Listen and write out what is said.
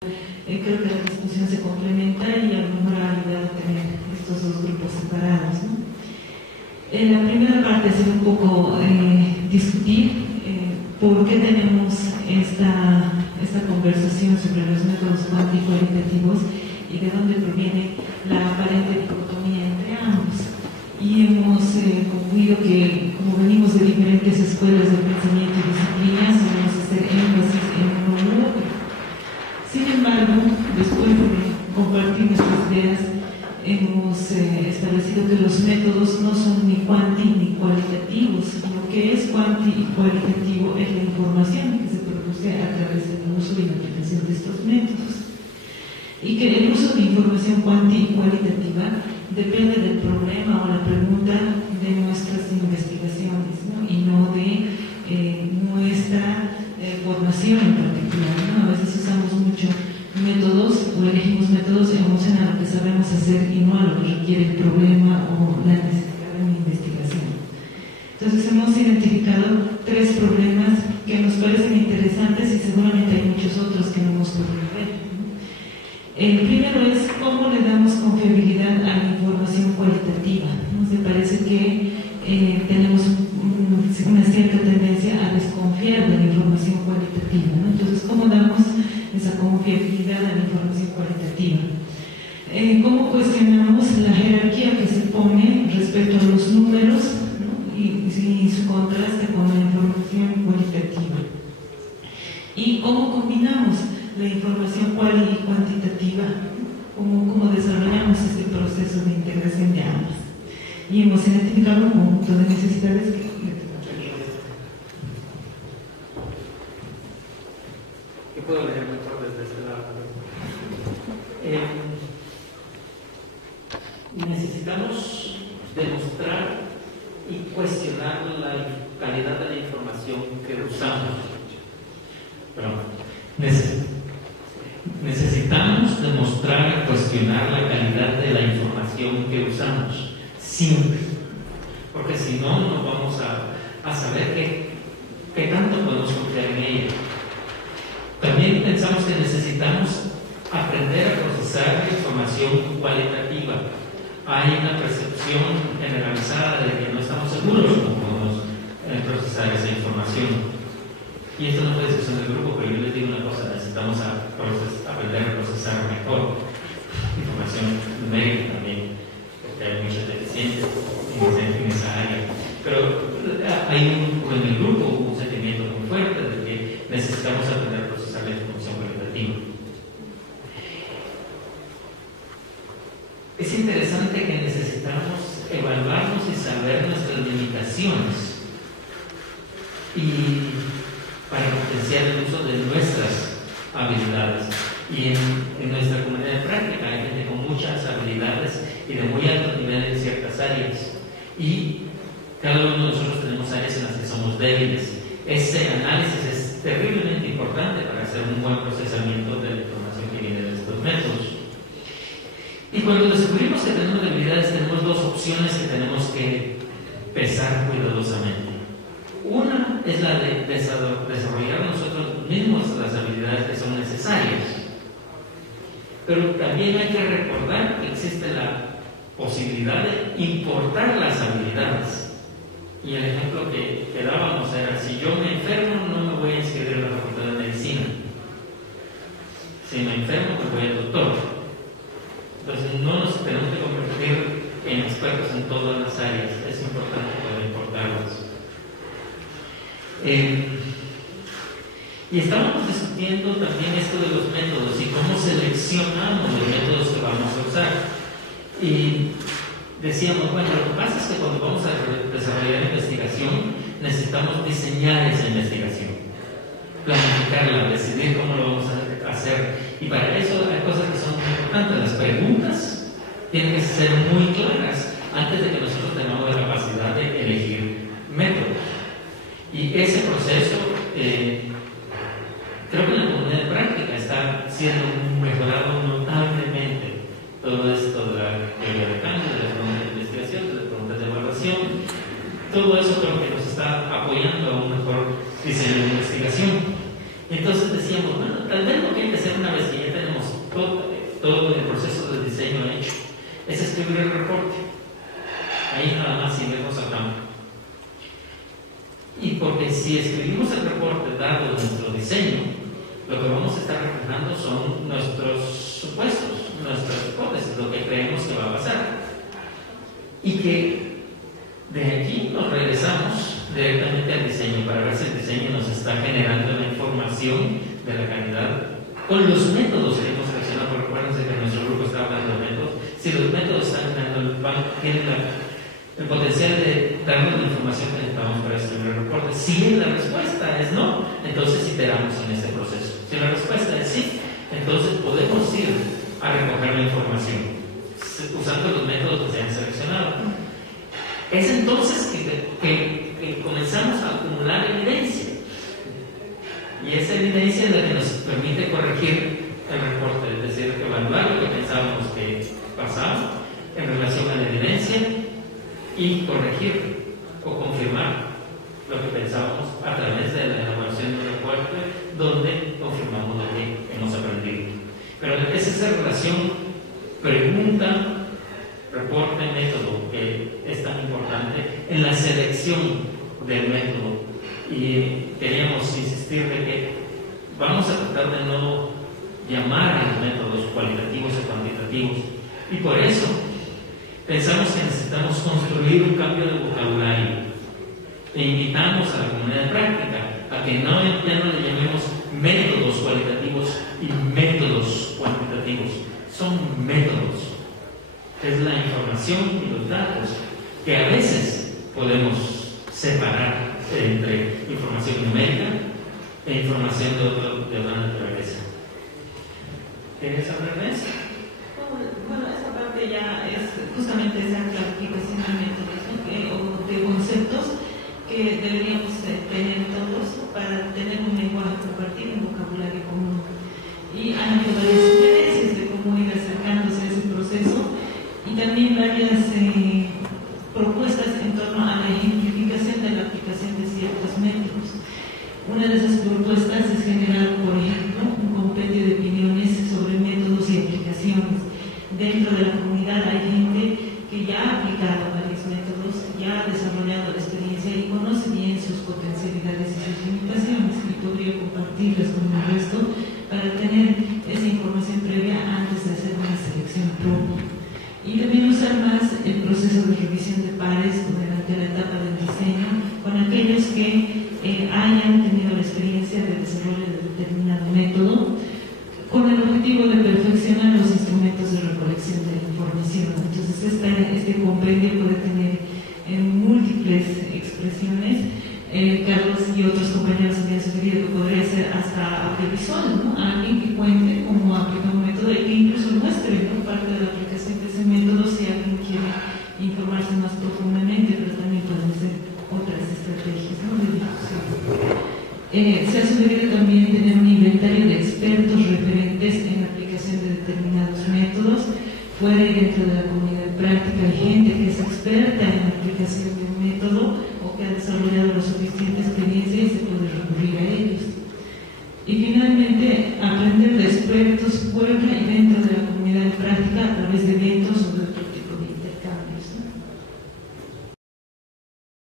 Creo que la discusión se complementa y a lo mejor ha ayudado a tener estos dos grupos separados, ¿no? La primera parte es un poco discutir por qué tenemos esta conversación sobre los métodos cuántico-cualitativos y de dónde proviene la aparente dicotomía entre ambos. Y hemos concluido que, como venimos de diferentes escuelas de pensamiento y disciplinas, debemos hacer énfasis en uno u otro. Sin embargo, después de compartir nuestras ideas, hemos establecido que los métodos no son ni cuanti ni cualitativos. Lo que es cuanti y cualitativo es la información que se produce a través del uso y la aplicación de estos métodos. Y que el uso de información cuanti y cualitativa depende del problema o la pregunta de nuestras investigaciones, ¿no? Y no de nuestra formación en particular, ¿no? A veces usamos mucho métodos o elegimos métodos en función a lo que sabemos hacer y no a lo que requiere el problema o la necesidad de una investigación. Entonces hemos identificado tres problemas que nos parecen interesantes y seguramente hay muchos otros que no hemos podido ver, ¿no? El primero es cómo le damos confiabilidad a la información cualitativa. Nos parece que tenemos una cierta tendencia a desconfiar de la información cualitativa, ¿no? Entonces, ¿cómo damos esa confiabilidad a la información cualitativa? ¿Cómo cuestionamos la jerarquía que se pone respecto a los números, ¿no? y su contraste con la información cualitativa? ¿Y cómo combinamos la información cual y cuantitativa? ¿Cómo desarrollamos este proceso de integración de ambas? Y hemos identificado un conjunto de necesidades que... ¿Qué puedo leer mejor desde este lado? Necesitamos demostrar y cuestionar la calidad de la información que usamos. Necesitamos demostrar y cuestionar la calidad de la información que usamos. Siempre. Porque si no, no vamos a saber qué tanto podemos confiar en ella. También pensamos que necesitamos aprender a procesar la información cualitativa. Hay una percepción generalizada de que no estamos seguros cómo podemos procesar esa información. Y esto no fue decisión del grupo, pero yo les digo una cosa: necesitamos aprender a procesar mejor información numérica también, porque hay muchas deficiencias en esa área. Pero en el grupo hubo un sentimiento muy fuerte de que necesitamos aprender a procesar la información cualitativa. Es interesante que necesitamos evaluarnos y saber nuestras limitaciones y para potenciar el uso de nuestras habilidades. Y en nuestra comunidad de práctica hay gente con muchas habilidades y de muy alto nivel en ciertas áreas. Y cada uno de nosotros tenemos áreas en las que somos débiles. Ese análisis es terriblemente importante para hacer un buen procesamiento de la información que viene de estos métodos. Y cuando descubrimos que tenemos debilidades, tenemos dos opciones que tenemos que pesar cuidadosamente. Una es la de desarrollar nosotros mismos las habilidades que son necesarias. Pero también hay que recordar que existe la posibilidad de importar las habilidades. Y el ejemplo que dábamos era: si yo me enfermo, no me voy a inscribir en la facultad de medicina. Si me enfermo, pues voy al doctor. Entonces no nos tenemos que convertir en expertos en todas las áreas. Es importante poder importarlas. Y estábamos discutiendo también esto de los métodos y cómo seleccionamos los métodos que vamos a usar. Y decíamos, bueno, lo que pasa es que cuando vamos a desarrollar investigación, necesitamos diseñar esa investigación, planificarla, decidir cómo lo vamos a hacer. Y para eso hay cosas que son muy importantes. Las preguntas tienen que ser muy claras antes de que nosotros tengamos la capacidad de elegir métodos. Y ese proceso, creo que en la comunidad de práctica está siendo mejorado notablemente. Todo esto de la teoría de cambio, de las preguntas de investigación, de las preguntas de evaluación, todo eso creo que nos está apoyando a un mejor diseño de investigación. Entonces decíamos, bueno, tal vez lo que hay que hacer una vez que ya si escribimos el reporte dado nuestro diseño, lo que vamos a estar reflejando son nuestros supuestos, nuestras hipótesis, lo que creemos que va a pasar. Y que de aquí nos regresamos directamente al diseño para ver si el diseño nos está generando la información de la calidad con los métodos que hemos seleccionado. Recuérdense que nuestro grupo está hablando de métodos. Si los métodos están tienen el potencial de darnos la información que necesitamos para escribir el reporte. Si la respuesta es no, entonces iteramos en este proceso. Si la respuesta es sí, entonces podemos ir a recoger la información usando los métodos que se han seleccionado. Es entonces que comenzamos a acumular evidencia, y esa evidencia es la que nos permite corregir el reporte, es decir, evaluar lo que pensábamos que pasaba en relación a la evidencia y corregir o confirmar lo que pensábamos a través de la elaboración de un reporte donde confirmamos lo que hemos aprendido. Pero es esa relación pregunta, reporte, método que es tan importante en la selección del método. Y queríamos insistir de que vamos a tratar de no llamar a los métodos cualitativos o cuantitativos, y por eso pensamos que necesitamos construir un cambio de vocabulario e invitamos a la comunidad de práctica a que ya no le llamemos métodos cualitativos y métodos cuantitativos. Son métodos, es la información y los datos que a veces podemos separar entre información numérica e información de otra naturaleza. ¿Tienes hablar de eso? Bueno, esa parte ya es justamente esa clasificación de métodos, ¿no? O de conceptos que deberíamos tener todos para tener un lenguaje compartido, un vocabulario común. Y han habido varias sugerencias de cómo ir acercándose a ese proceso, y también varias propuestas en torno a la ejemplificación de la aplicación de ciertos métodos. Una de esas propuestas es generar, por ejemplo, un compendio de opiniones sobre métodos y aplicaciones. Dentro de la comunidad hay gente que ya ha aplicado varios métodos, ya ha desarrollado la experiencia y conoce bien sus potencialidades y sus limitaciones, y podría compartirlas con el resto para tener esa información previa antes de hacer una selección propia. Y también usar más el proceso de revisión de pares durante la etapa del diseño con aquellos que hayan tenido la experiencia de desarrollo de determinado método, con el objetivo de perfeccionar los instrumentos de recolección de la información. Entonces, este compendio puede tener múltiples expresiones. Carlos y otros compañeros habían sugerido que podría ser hasta audiovisual, ¿no? Alguien que cuente cómo aplica un método y que incluso muestre, ¿no?, parte de la aplicación de ese método si alguien quiere informarse más profundamente, pero también pueden ser otras estrategias, ¿no?, de difusión. Se ha sugerido también tener un inventario de expertos referentes en la aplicación de determinados métodos. Fuera y dentro de la comunidad práctica hay gente que es experta en la aplicación de un método o que ha desarrollado